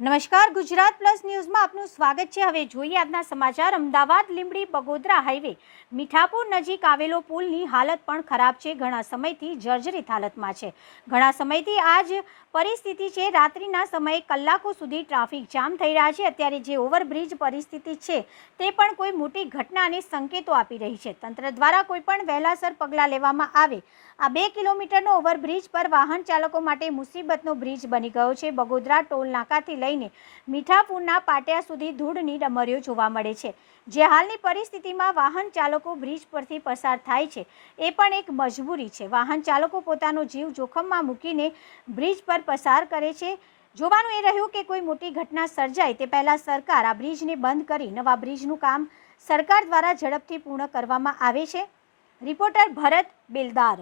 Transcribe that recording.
નમસ્કાર, ગુજરાત પ્લસ ન્યૂઝમાં આપનું સ્વાગત છે। હવે જોઈએ આજના સમાચાર। અમદાવાદ લીંબડી બગોદરા હાઈવે મીઠાપુર નજીક આવેલો પુલની હાલત પણ ખરાબ છે। ઘણા સમયથી જર્જરિત હાલતમાં છે। ઘણા સમયથી આ જ પરિસ્થિતિ છે। રાત્રિના સમયે કલાકો સુધી ટ્રાફિક જામ થઈ રહ્યા છે। અત્યારે જે ઓવરબ્રિજ પરિસ્થિતિ છે તે પણ કોઈ મોટી ઘટનાને સંકેતો આપી રહી છે। તંત્ર દ્વારા કોઈ પણ વહેલાસર પગલાં લેવામાં આવે। આ 2 કિલોમીટરનો ઓવરબ્રિજ પર વાહન ચાલકો માટે મુસીબતનો બ્રિજ બની ગયો છે। બગોદરા ટોલ નાકાથી લઈને મીઠાપુરના પાટિયા સુધી ધૂળની ડમરીઓ જોવા મળે છે। જે હાલની પરિસ્થિતિમાં વાહન ચાલકો બ્રિજ પરથી પસાર થાય છે એ પણ એક મજબૂરી છે। વાહન ચાલકો પોતાનો જીવ જોખમમાં મૂકીને બ્રિજ પર પસાર કરે છે। જોવાનું એ રહ્યું કે કોઈ મોટી ઘટના સર્જાય તે પહેલાં સરકાર આ બ્રિજને બંધ કરી નવા બ્રિજનું કામ સરકાર દ્વારા ઝડપથી પૂર્ણ કરવામાં આવે છે। રિપોર્ટર ભરત બેલદાર।